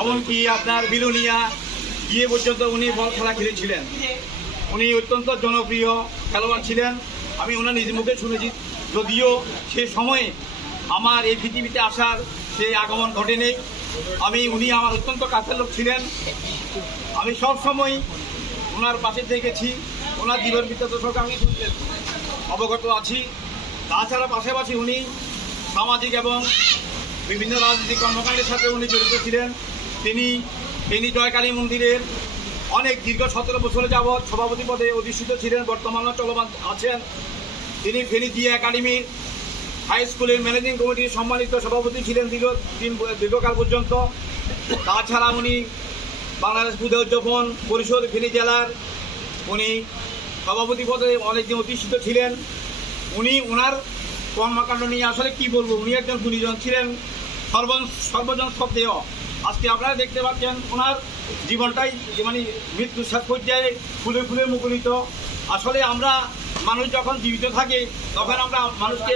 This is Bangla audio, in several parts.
এমনকি আপনার বিলুনিয়া গিয়ে পর্যন্ত উনি বল খেলা খেলেছিলেন। উনি অত্যন্ত জনপ্রিয় খেলোয়াড় ছিলেন। আমি ওনার নিজ মুখে শুনেছি, যদিও সে সময়ে আমার এই পৃথিবীতে আসার সেই আগমন ঘটেনি। উনি আমার অত্যন্ত কাছের লোক ছিলেন। আমি সবসময় ওনার পাশে থেকেছি, ওনার জীবন বৃত্তান্ত সঙ্গে আমি অবগত আছি। তাছাড়া পাশাপাশি উনি সামাজিক এবং বিভিন্ন রাজনৈতিক কর্মকাণ্ডের সাথে উনি জড়িত ছিলেন। তিনি ফেনী জয়কালী মন্দিরের অনেক দীর্ঘ 17 বছরের যাবৎ সভাপতি পদে অধিষ্ঠিত ছিলেন, বর্তমানে চলমান আছেন। তিনি ফেনী জিয়া একাডেমির হাই স্কুলের ম্যানেজিং কমিটির সম্মানিত সভাপতি ছিলেন দীর্ঘকাল পর্যন্ত। তাছাড়া উনি বাংলাদেশ পূজা উদযাপন পরিষদ ফেনী জেলার উনি সভাপতি পদে অনেকদিন অধিষ্ঠিত ছিলেন। উনি ওনার কর্মকাণ্ড নিয়ে আসলে কি বলবো, উনি একজন গুণীজন ছিলেন, সর্বজন শ্রদ্ধেয়। আজকে আপনারা দেখতে পাচ্ছেন ওনার জীবনটাই মানে মৃত্যু শেষ পর্যায়ে ফুলে ফুলে মুখরিত। আসলে আমরা মানুষ যখন জীবিত থাকে তখন আমরা মানুষকে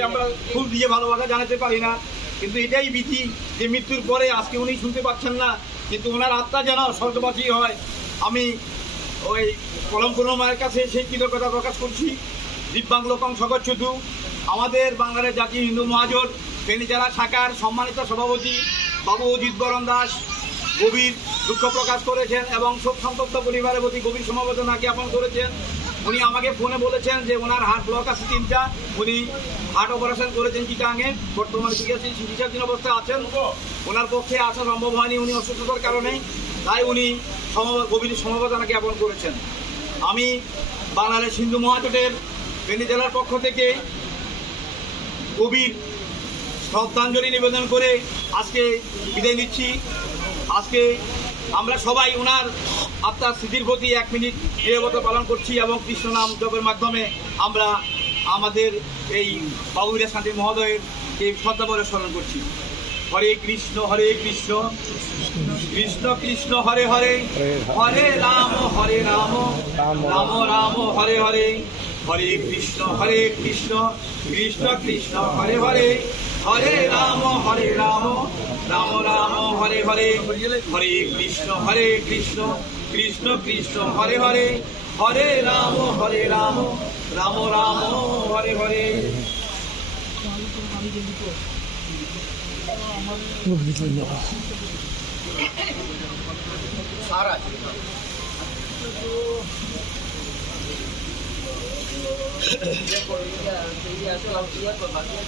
ফুল দিয়ে ভালোবাসা জানাতে পারি না, কিন্তু এটাই বিধি যে মৃত্যুর পরে আজকে উনি শুনতে পাচ্ছেন না, কিন্তু ওনার আত্মা যেন স্বর্গবাসী হয়। আমি ওই কলম মায়ের কাছে সেই কৃতজ্ঞতা প্রকাশ করছি। দিব্যাঙ্গ লোকং সকচ্ছুতু আমাদের বাংলাদেশ জাতীয় হিন্দু মহাজোট ফেনী জেলা শাখার সম্মানিত সভাপতি বাবু অজিত বরণ দাস গভীর দুঃখ প্রকাশ করেছেন এবং শোক সন্তপ্ত পরিবারের প্রতি গভীর সমবেদনা জ্ঞাপন করেছেন। উনি আমাকে ফোনে বলেছেন যে ওনার হার্ট ব্লক আছে 3টা, উনি হার্ট অপারেশন করেছেন চিটাগাঙে, বর্তমানে চিকিৎসাধীন অবস্থায় আছেন। ওনার পক্ষে আসা সম্ভব হয়নি উনি অসুস্থতার কারণে, তাই উনি গভীর সমবেদনা জ্ঞাপন করেছেন। আমি বাংলাদেশ হিন্দু মহাজোটের ফেনী জেলার পক্ষ থেকে গভীর শ্রদ্ধাঞ্জলি নিবেদন করে আজকে বিদায় নিচ্ছি। আজকে আমরা সবাই ওনার আত্মার স্মৃতির প্রতি 1 মিনিট নীরবতা পালন করছি এবং কৃষ্ণ নাম জপের মাধ্যমে আমরা আমাদের এই বাবুরা শান্তি মহোদয়ের এই শ্রদ্ধাভরে স্মরণ করছি। হরে কৃষ্ণ কৃষ্ণ কৃষ্ণ হরে হরে, হরে রাম রাম রাম হরে হরে, হরে কৃষ্ণ কৃষ্ণ কৃষ্ণ হরে হরে, হরে রাম রাম রাম হরে হরে, হরে কৃষ্ণ কৃষ্ণ কৃষ্ণ হরে হরে, হরে রাম রাম রাম হরে হরে। সারা